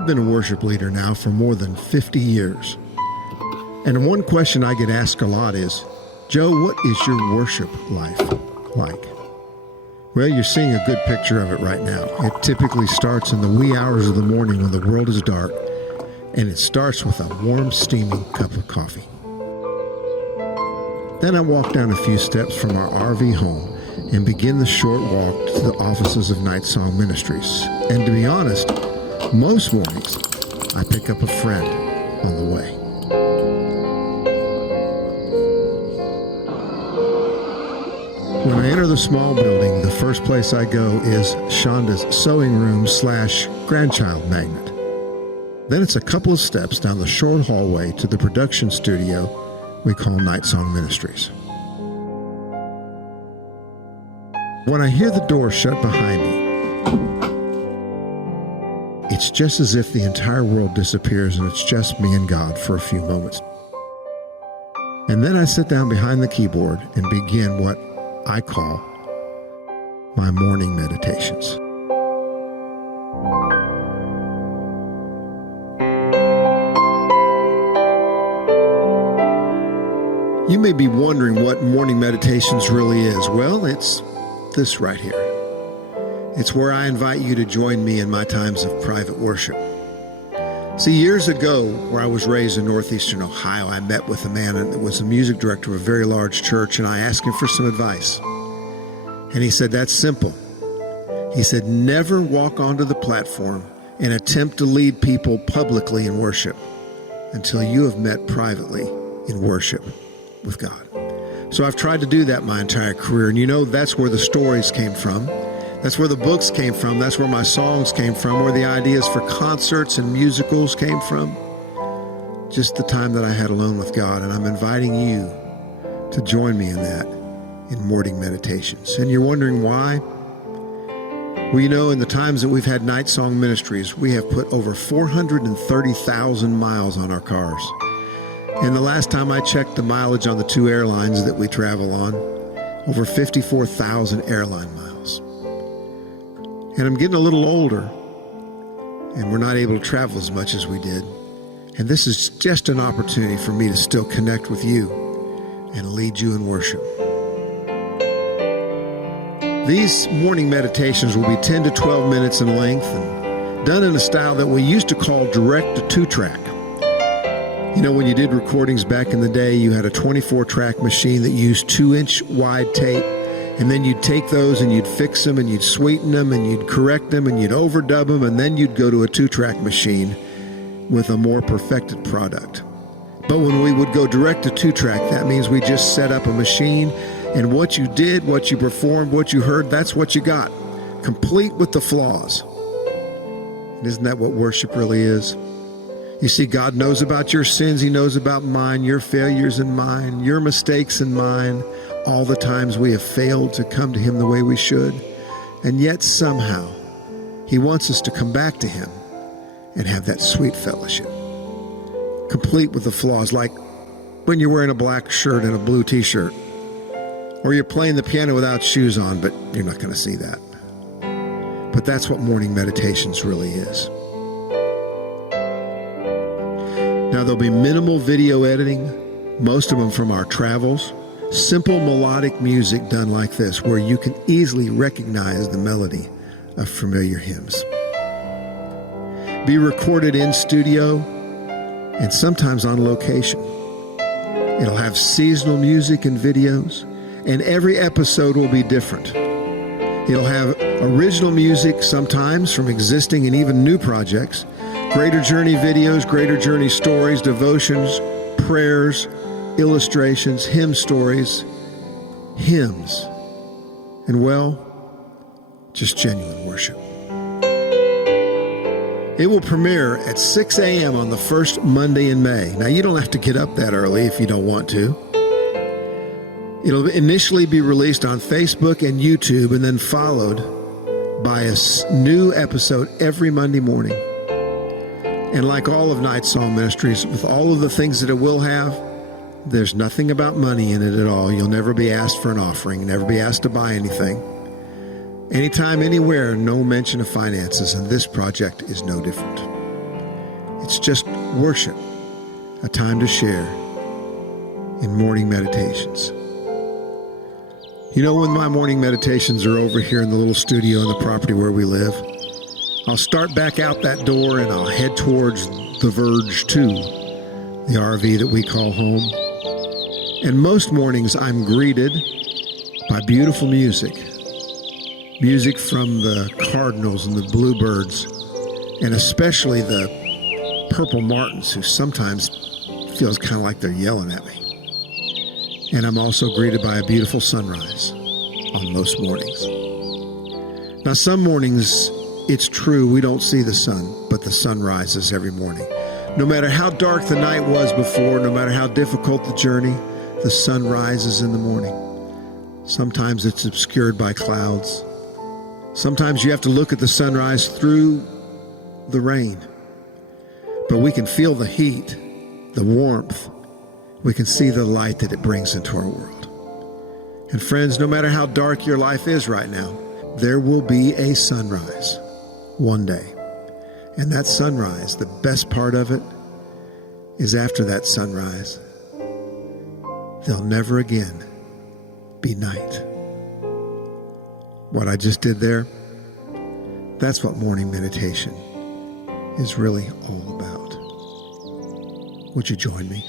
I've been a worship leader now for more than 50 years. And one question I get asked a lot is, Joe, what is your worship life like? Well, you're seeing a good picture of it right now. It typically starts in the wee hours of the morning when the world is dark, and it starts with a warm, steaming cup of coffee. Then I walk down a few steps from our RV home and begin the short walk to the offices of Night Song Ministries. And to be honest, most mornings I pick up a friend on the way. When I enter the small building, the first place I go is Shonda's sewing room / grandchild magnet. Then it's a couple of steps down the short hallway to the production studio we call Night Song Ministries. When I hear the door shut behind me, it's just as if the entire world disappears and it's just me and God for a few moments. And then I sit down behind the keyboard and begin what I call my morning meditations. You may be wondering what morning meditations really is. Well, it's this right here. It's where I invite you to join me in my times of private worship. See, years ago, where I was raised in northeastern Ohio, I met with a man that was the music director of a very large church, and I asked him for some advice. And he said, that's simple. He said, never walk onto the platform and attempt to lead people publicly in worship until you have met privately in worship with God. So I've tried to do that my entire career. And you know, that's where the stories came from. That's where the books came from. That's where my songs came from, where the ideas for concerts and musicals came from. Just the time that I had alone with God. And I'm inviting you to join me in that in morning meditations. And you're wondering why? Well, you know, in the times that we've had Night Song Ministries, we have put over 430,000 miles on our cars. And the last time I checked the mileage on the 2 airlines that we travel on, over 54,000 airline miles. And I'm getting a little older, and we're not able to travel as much as we did. And this is just an opportunity for me to still connect with you and lead you in worship. These morning meditations will be 10 to 12 minutes in length and done in a style that we used to call direct to 2-track. You know, when you did recordings back in the day, you had a 24-track machine that used 2-inch wide tape, and then you'd take those and you'd fix them and you'd sweeten them and you'd correct them and you'd overdub them, and then you'd go to a 2-track machine with a more perfected product. But when we would go direct to 2-track, that means we just set up a machine, and what you did, what you performed, what you heard, that's what you got, complete with the flaws. And isn't that what worship really is? You see, God knows about your sins. He knows about mine, your failures and mine, your mistakes and mine, all the times we have failed to come to Him the way we should. And yet somehow He wants us to come back to Him and have that sweet fellowship, complete with the flaws, like when you're wearing a black shirt and a blue t-shirt, or you're playing the piano without shoes on, but you're not going to see that. But that's what morning meditations really is. Now, there'll be minimal video editing, most of them from our travels, simple melodic music done like this, where you can easily recognize the melody of familiar hymns. Be recorded in studio and sometimes on location. It'll have seasonal music and videos, and every episode will be different. It'll have original music sometimes from existing and even new projects, Greater Journey videos, Greater Journey stories, devotions, prayers, illustrations, hymn stories, hymns, and well, just genuine worship. It will premiere at 6 a.m. on the first Monday in May. Now, you don't have to get up that early if you don't want to. It'll initially be released on Facebook and YouTube, and then followed by a new episode every Monday morning. And like all of Night Song Ministries, with all of the things that it will have, there's nothing about money in it at all. You'll never be asked for an offering, never be asked to buy anything. Anytime, anywhere, no mention of finances, and this project is no different. It's just worship, a time to share in morning meditations. You know, when my morning meditations are over here in the little studio on the property where we live, I'll start back out that door and I'll head towards the Verge 2, the RV that we call home. And most mornings I'm greeted by beautiful music. Music from the cardinals and the bluebirds, and especially the purple martins, who sometimes feels kind of like they're yelling at me. And I'm also greeted by a beautiful sunrise on most mornings. Now, some mornings, it's true, we don't see the sun, but the sun rises every morning. No matter how dark the night was before, no matter how difficult the journey, the sun rises in the morning. Sometimes it's obscured by clouds. Sometimes you have to look at the sunrise through the rain. But we can feel the heat, the warmth. We can see the light that it brings into our world. And friends, no matter how dark your life is right now, there will be a sunrise one day. And that sunrise, the best part of it, is after that sunrise, there'll never again be night. What I just did there, that's what morning meditation is really all about. Would you join me?